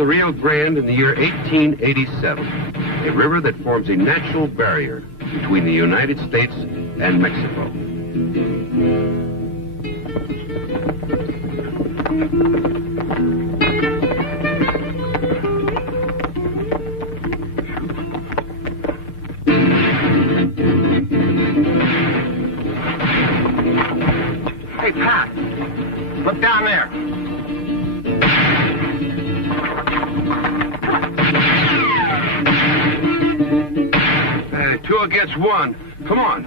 the Rio Grande in the year 1887, a river that forms a natural barrier between the United States and Mexico. Hey, Pat, look down there. 2 against 1. Come on.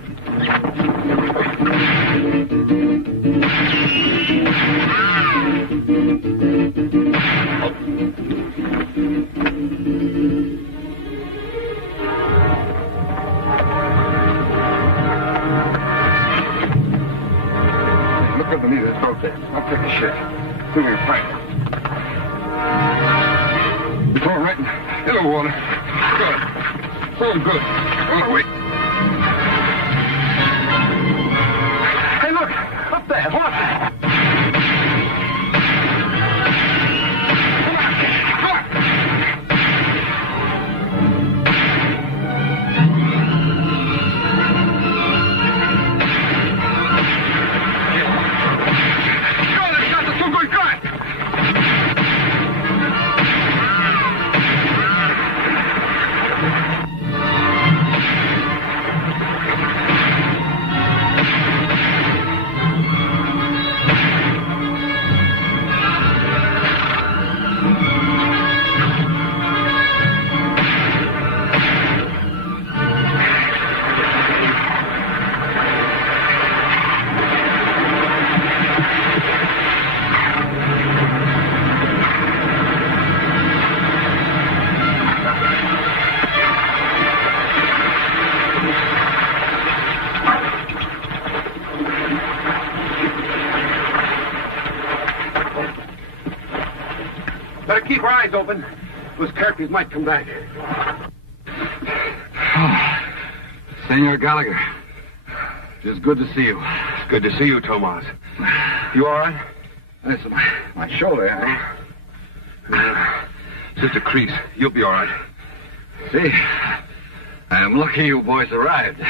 Look up and leave this boat there. I'll take a shit. Give me a pipe. It's all right in the water. Good. So good. Oh, wait. Hey, look! Up there, horses! Come on, come on! Go, they've got the two good guys! Keep our eyes open. Those characters might come back. Oh, Senor Gallagher. It's good to see you. It's good to see you, Tomas. You all right? Listen, my shoulder, It's just a crease. You'll be all right. See, I'm lucky you boys arrived.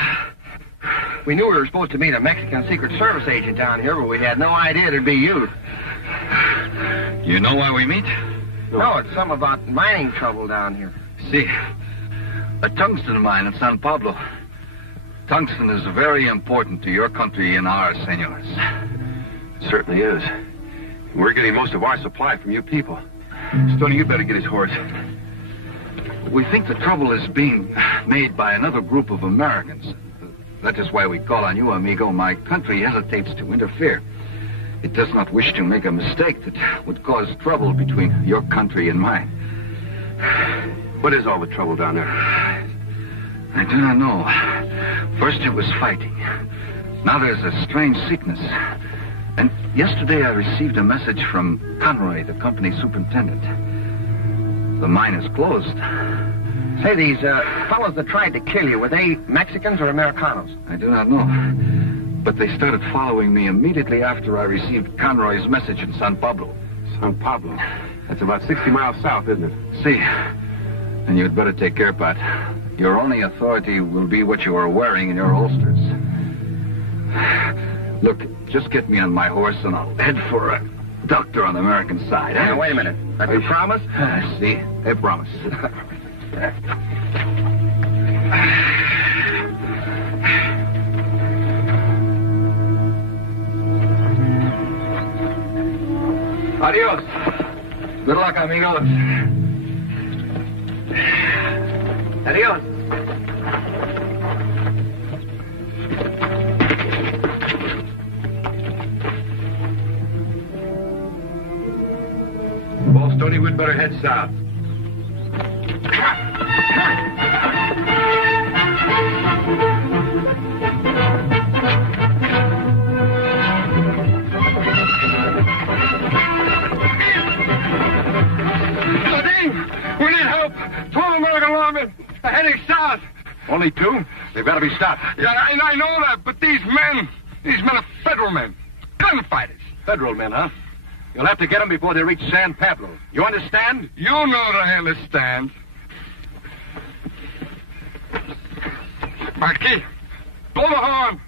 We knew we were supposed to meet a Mexican Secret Service agent down here, but we had no idea it'd be you. You know why we meet? No, it's something about mining trouble down here. See, a tungsten mine in San Pablo. Tungsten is very important to your country and ours, senors. It certainly is. We're getting most of our supply from you people. Stoney, you better get his horse. We think the trouble is being made by another group of Americans. That is why we call on you, amigo. My country hesitates to interfere. It does not wish to make a mistake that would cause trouble between your country and mine. What is all the trouble down there? I do not know. First it was fighting. Now there's a strange sickness. And yesterday I received a message from Conroy, the company superintendent. The mine is closed. Say, these fellows that tried to kill you, were they Mexicans or Americanos? I do not know. But they started following me immediately after I received Conroy's message in San Pablo. San Pablo? That's about 60 miles south, isn't it? See, and you'd better take care, Pat. Your only authority will be what you are wearing in your holsters. Look, just get me on my horse and I'll head for a doctor on the American side. Now, wait a minute. You promise? See, I promise. Adios. Good luck, amigos. Adios. Well, Stoney, we'd better head south. We need help. 12 American lawmen heading south. Only 2? They've got to be stopped. Yeah, I know that, but these men are federal men. Gunfighters. Federal men, huh? You'll have to get them before they reach San Pablo. You understand? You know that I understand. Marquis, blow the horn.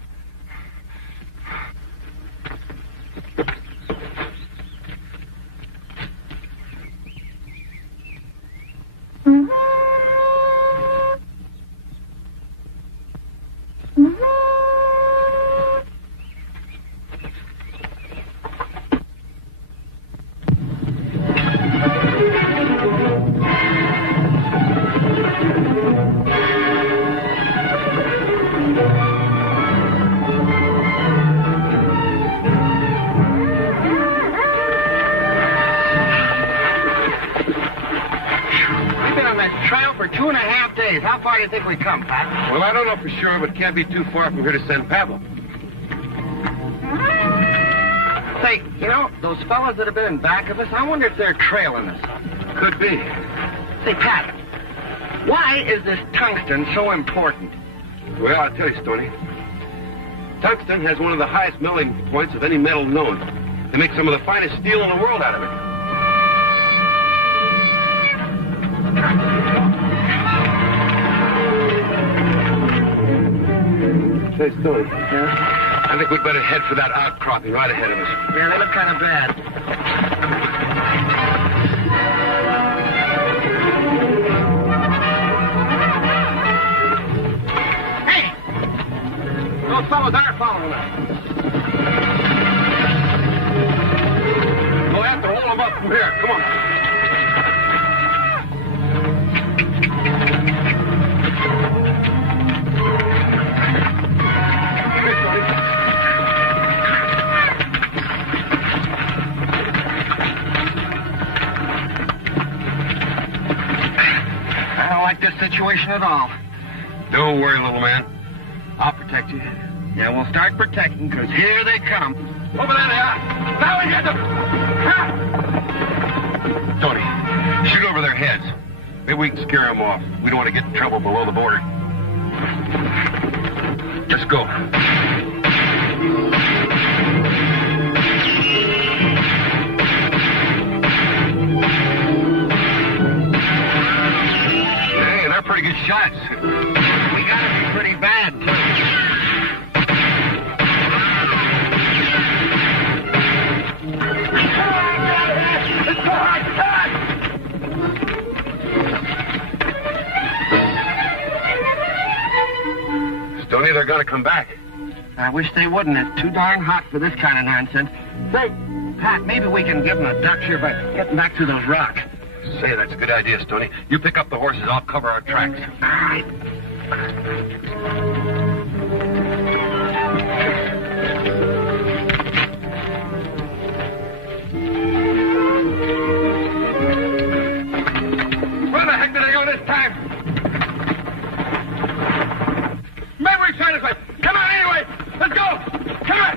How far do you think we come, Pat? Well, I don't know for sure, but it can't be too far from here to San Pablo. Say, you know, those fellas that have been in back of us, I wonder if they're trailing us. Could be. Say, Pat, why is this tungsten so important? Well, I'll tell you, Stoney. Tungsten has one of the highest melting points of any metal known. They make some of the finest steel in the world out of it. Say, Stoney. Yeah? I think we'd better head for that outcropping right ahead of us. Yeah, they look kind of bad. Hey! Those fellows are following us. We'll have to hold them up from here. Come on. Situation at all. Don't worry, little man. I'll protect you. Yeah, we'll start protecting, because here they come. Over there they are. Now we get them. Ha! Tony, shoot over their heads. Maybe we can scare them off. We don't want to get in trouble below the border. Let's go. Pretty good shots. We gotta be pretty bad, too. Let's go, Stoney, they're gonna come back. I wish they wouldn't. It's too darn hot for this kind of nonsense. Say, Pat, maybe we can give them a duck here by getting back to those rocks. Say, that's a good idea, Stoney. You pick up the horses, I'll cover our tracks. All right. Where the heck did I go this time? Maybe we try this way. Come on, anyway. Let's go. Come on.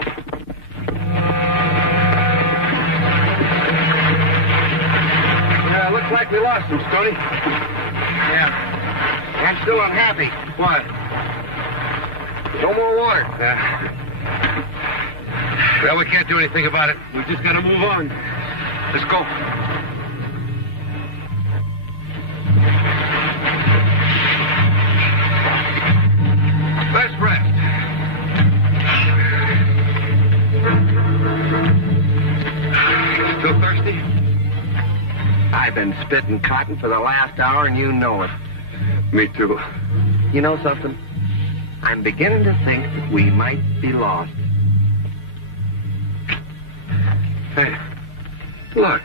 Looks like we lost him, Stoney. Yeah. I'm still unhappy. What? No more water. Well, we can't do anything about it. We just got to move on. Let's go. Let's rest. Still thirsty? I've been spitting cotton for the last hour, and you know it. Me too. You know something? I'm beginning to think that we might be lost. Hey, look.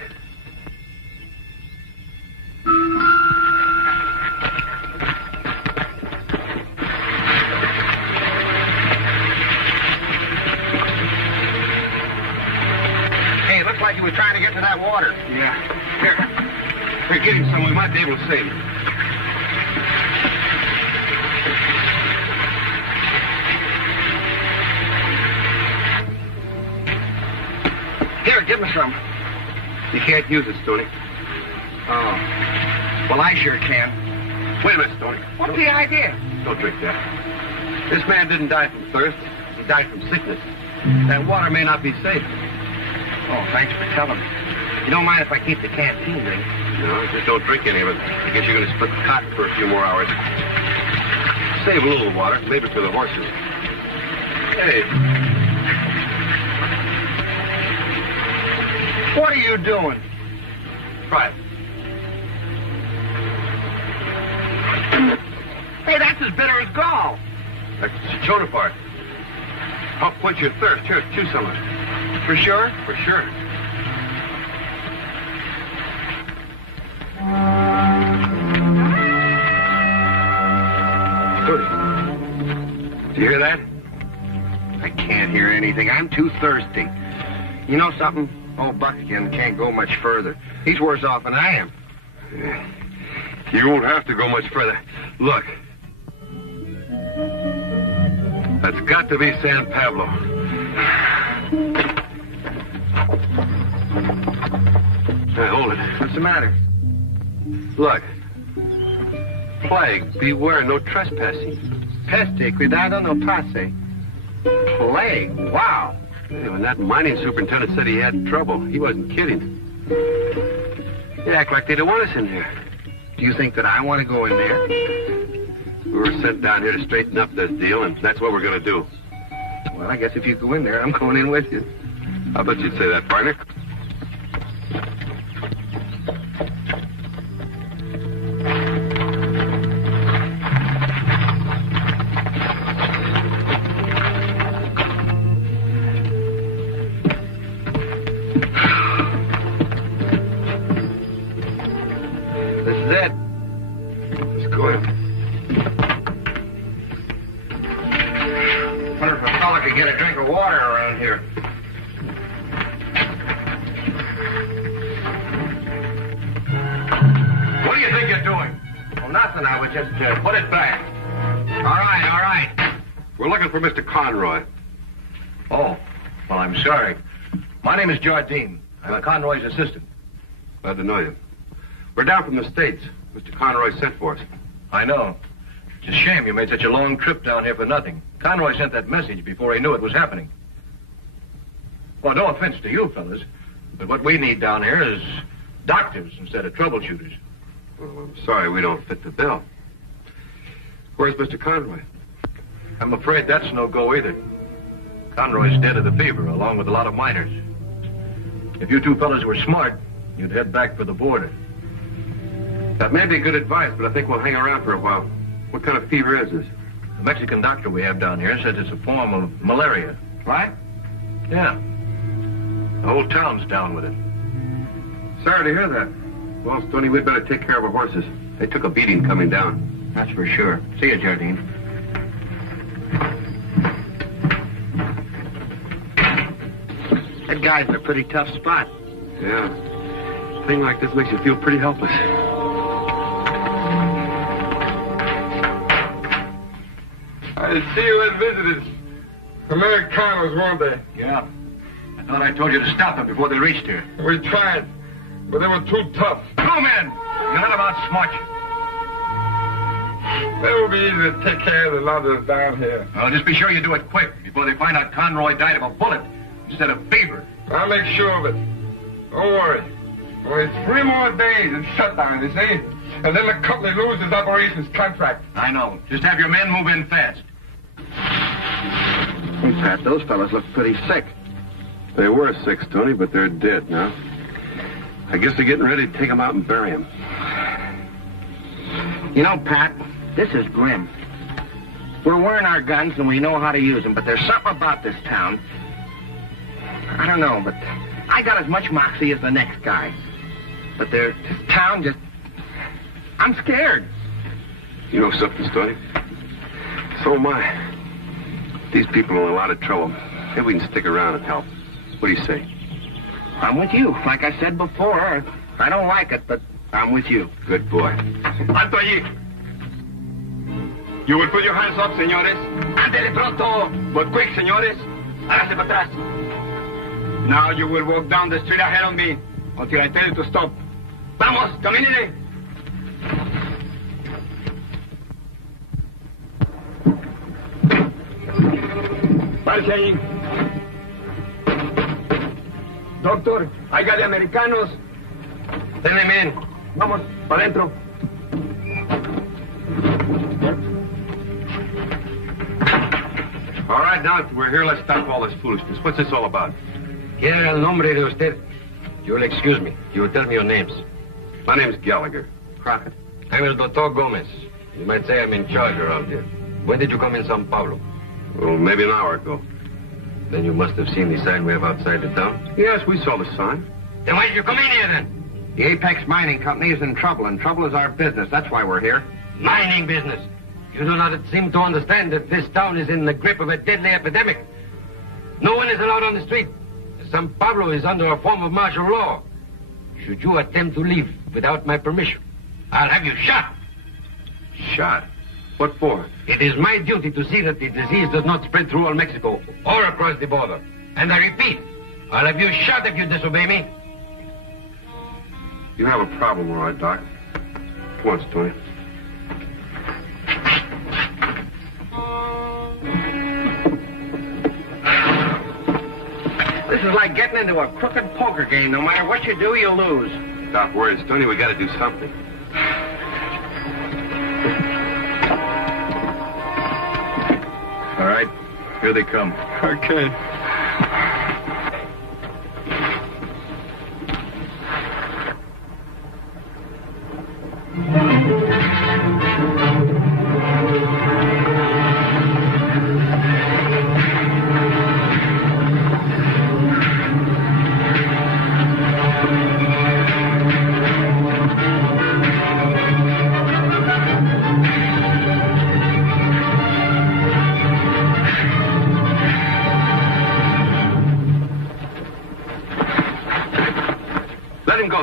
Hey, it looks like you were trying to get to that water. Yeah. Here, get him some. We might be able to save him. Here, give me some. You can't use it, Stoney. Oh. Well, I sure can. Wait a minute, Stoney. What's the idea? Don't drink that. This man didn't die from thirst. He died from sickness. That water may not be safe. Oh, thanks for telling me. You don't mind if I keep the canteen, do you? No, just don't drink any of it. I guess you're going to split the cotton for a few more hours. Save a little water, maybe for the horses. Hey. What are you doing? Try it. Hey, that's as bitter as gall. That's citronella part. Help quench your thirst. Here, chew some of it. For sure? For sure. Do you hear that? I can't hear anything. I'm too thirsty. You know something? Old Buckskin can't go much further. He's worse off than I am. Yeah. You won't have to go much further. Look. That's got to be San Pablo. Hey, hold it. What's the matter? Look. Plague, beware, no trespassing. Peste, cuidado, no pase. Plague, wow. Yeah, when that mining superintendent said he had trouble, he wasn't kidding. They act like they don't want us in here. Do you think that I want to go in there? We were sent down here to straighten up this deal, and that's what we're going to do. Well, I guess if you go in there, I'm going in with you. I bet you'd say that, partner. This is it. Let's go in. Wonder if a fella could get a drink of water around here. What do you think you're doing? Well, nothing. I was just... Put it back. All right. We're looking for Mr. Conroy. Oh, well, I'm sorry. My name is Jardine. I'm Conroy's assistant. Glad to know you. We're down from the States. Mr. Conroy sent for us. I know. It's a shame you made such a long trip down here for nothing. Conroy sent that message before he knew it was happening. Well, no offense to you fellas, but what we need down here is doctors instead of troubleshooters. Well, I'm sorry we don't fit the bill. Where's Mr. Conroy? I'm afraid that's no go either. Conroy's dead of the fever, along with a lot of miners. If you two fellas were smart, you'd head back for the border. That may be good advice, but I think we'll hang around for a while. What kind of fever is this? The Mexican doctor we have down here says it's a form of malaria. What? Yeah. The whole town's down with it. Sorry to hear that. Well, Stoney, we'd better take care of our horses. They took a beating coming down. That's for sure. See you, Jardine. That guy's in a pretty tough spot. Yeah. A thing like this makes you feel pretty helpless. I see you had visitors. Americanos, weren't they? Yeah. I thought I told you to stop them before they reached here. We tried, but they were too tough. Go, men! You're not about smart. They will be easy to take care of the others down here. Well, just be sure you do it quick before they find out Conroy died of a bullet instead of fever. I'll make sure of it. Don't worry. Only 3 more days in shutdown, you see? And then the company loses operations contract. I know. Just have your men move in fast. Hey, Pat, those fellas look pretty sick. They were sick, Stoney, but they're dead now. I guess they're getting ready to take them out and bury them. You know, Pat, this is grim. We're wearing our guns and we know how to use them, but there's something about this town. I don't know, but I got as much moxie as the next guy. But this town just... I'm scared. You know something, Stoney? So am I. These people are in a lot of trouble. Maybe we can stick around and help. What do you say? I'm with you. Like I said before, I don't like it, but I'm with you. Good boy. Alto allí. You will put your hands up, señores. Ándele pronto. But quick, señores. Hágase para atrás. Now you will walk down the street ahead of me until I tell you to stop. Vamos, camine. Marche ahí. 2, Doctor, I got the Americanos. Send them in. Vamos, para adentro. All right, now that we're here, let's stop all this foolishness. What's this all about? ¿Quién era el nombre de usted? You'll excuse me. You will tell me your names. My name's Gallagher. Crockett. I'm el Dr. Gomez. You might say I'm in charge around here. When did you come in San Pablo? Well, maybe an hour ago. Then you must have seen the sign we have outside the town. Yes, we saw the sign. Then why did you come in here, then? The Apex Mining Company is in trouble, and trouble is our business. That's why we're here. Mining business. You do not seem to understand that this town is in the grip of a deadly epidemic. No one is allowed on the street. San Pablo is under a form of martial law. Should you attempt to leave without my permission, I'll have you shot. Shot? What for? It is my duty to see that the disease does not spread through all Mexico or across the border. And I repeat, I'll have you shot if you disobey me. You have a problem, all right, Doc. Come on, Stoney. This is like getting into a crooked poker game. No matter what you do, you lose. Stop worrying, Stoney. We got to do something. All right, here they come. Okay.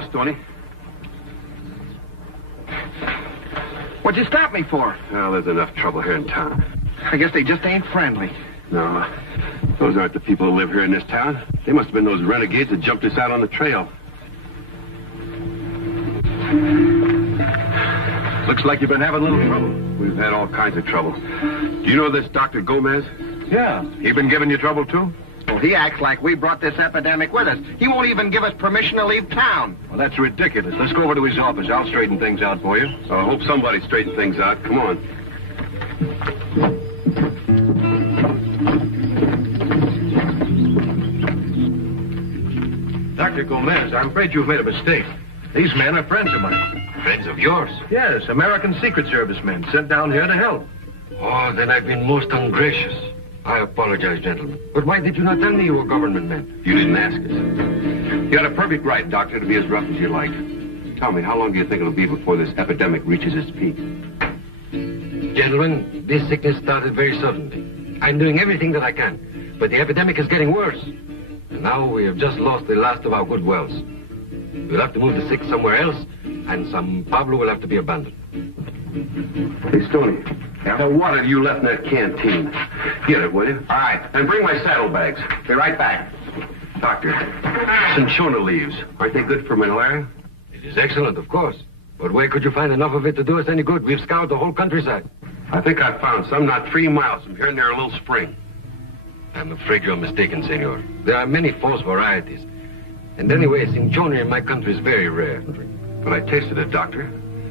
Stoney. What'd you stop me for? Well, there's enough trouble here in town. I guess they just ain't friendly. No, those aren't the people who live here in this town. They must have been those renegades that jumped us out on the trail. Looks like you've been having a little trouble. We've had all kinds of trouble. Do you know this Dr. Gomez? Yeah. He been giving you trouble, too? Well, he acts like we brought this epidemic with us. He won't even give us permission to leave town. Well, that's ridiculous. Let's go over to his office. I'll straighten things out for you. So I hope somebody straightens things out. Come on. Dr. Gomez, I'm afraid you've made a mistake. These men are friends of mine. Friends of yours? Yes, American Secret Service men sent down here to help. Oh, then I've been most ungracious. I apologize, gentlemen. But why did you not tell me you were government men? You didn't ask us. You had a perfect right, Doctor, to be as rough as you like. Tell me, how long do you think it'll be before this epidemic reaches its peak? Gentlemen, this sickness started very suddenly. I'm doing everything that I can. But the epidemic is getting worse. And now we have just lost the last of our good wells. We'll have to move the sick somewhere else, and San Pablo will have to be abandoned. Hey, Stoney. Yeah? The water you left in that canteen. Get it, will you? All right. And bring my saddlebags. Be right back. Doctor, cinchona leaves. Aren't they good for malaria? It is excellent, of course. But where could you find enough of it to do us any good? We've scoured the whole countryside. I think I found some not 3 miles from here near a little spring. I'm afraid you're mistaken, senor. There are many false varieties. And anyway, cinchona in my country is very rare. But I tasted it, Doctor.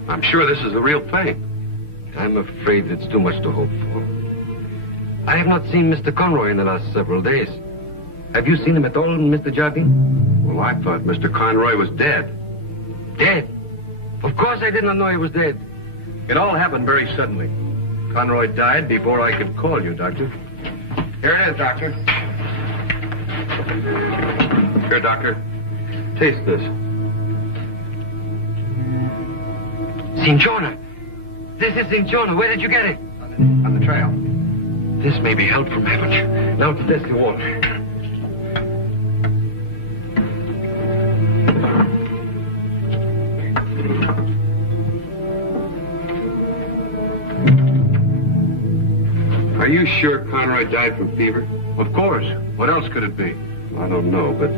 I'm sure this is the real thing. I'm afraid it's too much to hope for. I have not seen Mr. Conroy in the last several days. Have you seen him at all, Mr. Jardine? Well, I thought Mr. Conroy was dead. Dead? Of course I did not know he was dead. It all happened very suddenly. Conroy died before I could call you, Doctor. Here it is, Doctor. Here, Doctor. Taste this. Cinchona. This is cinchona. Where did you get it? On the trail. This may be help from heaven. Now to test the water. Are you sure Conroy died from fever? Of course. What else could it be? I don't know, but...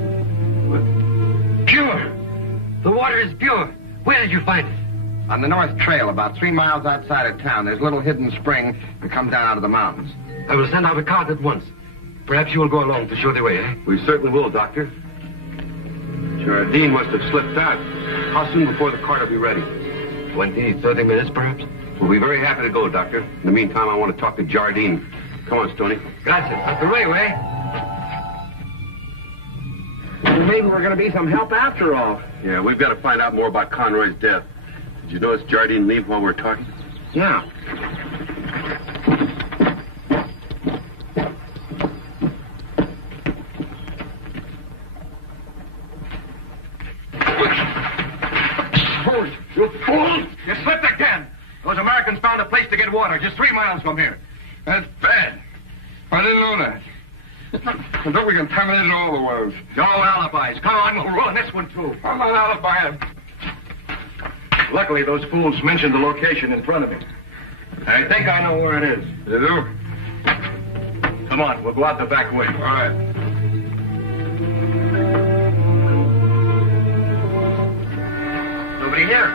Pure! The water is pure. Where did you find it? On the North Trail, about 3 miles outside of town. There's a little hidden spring that comes down out of the mountains. I will send out a cart at once. Perhaps you will go along to show the way, eh? We certainly will, Doctor. Jardine must have slipped out. How soon before the cart will be ready? 20, 30 minutes, perhaps? We'll be very happy to go, Doctor. In the meantime, I want to talk to Jardine. Come on, Stoney. Gracias. Hasta luego, eh? Well, maybe we're going to be some help after all. Yeah, we've got to find out more about Conroy's death. Did you notice Jardine leave while we're talking? Yeah. You fool! You slipped again! Those Americans found a place to get water just 3 miles from here. That's bad. I didn't know that. I thought we contaminated all the wells. No alibis. Come on, we'll ruin this one, too. I'm not alibi. Luckily, those fools mentioned the location in front of me. I think I know where it is. You do? Come on, we'll go out the back way. All right. Nobody here.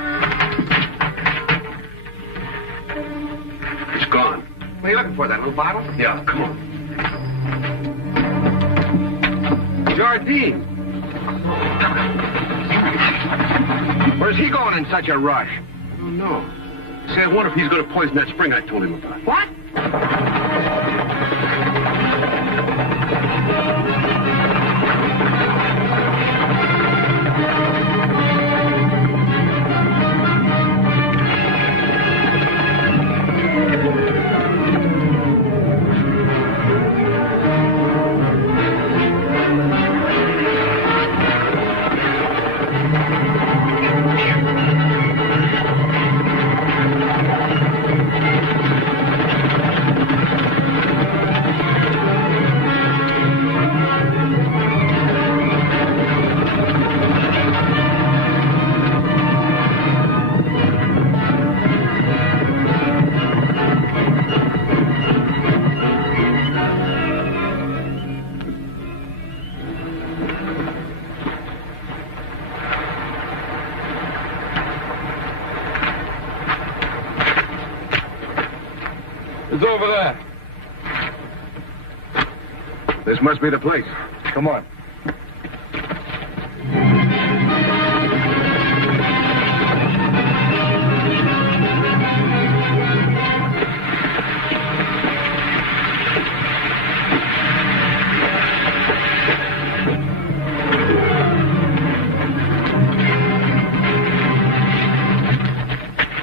It's gone. What are you looking for, that little bottle? Yeah, come on. Jardine. Where's he going in such a rush? I don't know. Say, I wonder if he's going to poison that spring I told him about. What? It's over there. This must be the place. Come on.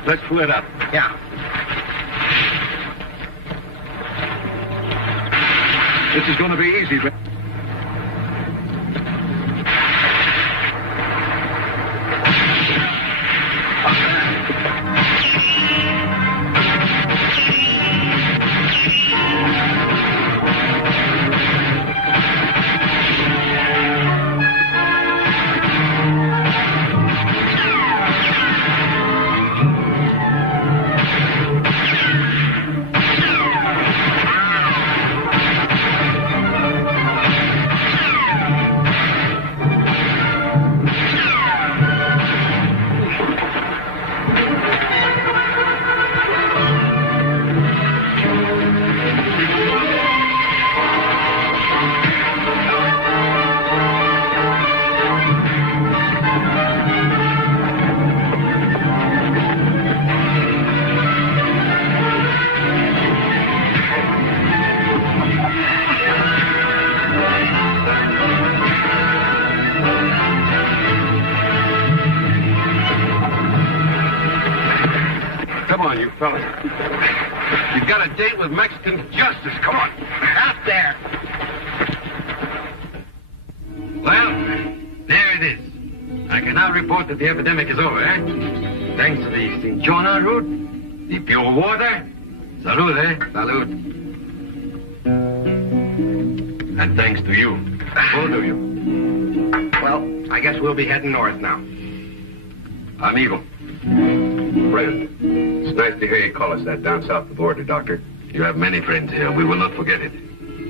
Let's pull it up. Yeah. This is going to be easy, but... You fellas. You've got a date with Mexican justice. Come on. Out there. Well, there it is. I can now report that the epidemic is over, eh? Thanks to the cinchona root, the pure water. Salud, eh? Salud. And thanks to you. Both of you. Well, I guess we'll be heading north now. Amigo. Friend. It's nice to hear you call us that down south of the border, Doctor. You have many friends here. We will not forget it.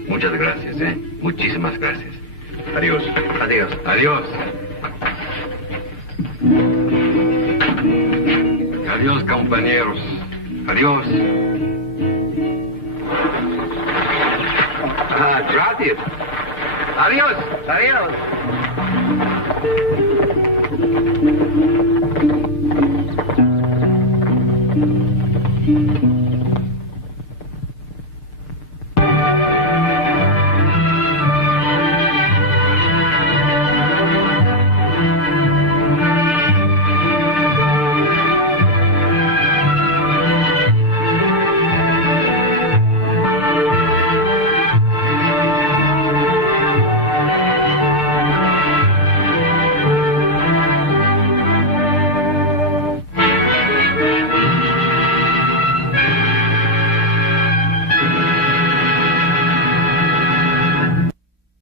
Muchas gracias, eh? Muchísimas gracias. Adios. Adios. Adios. Adios, compañeros. Adios. Gracias. Adios. Adios.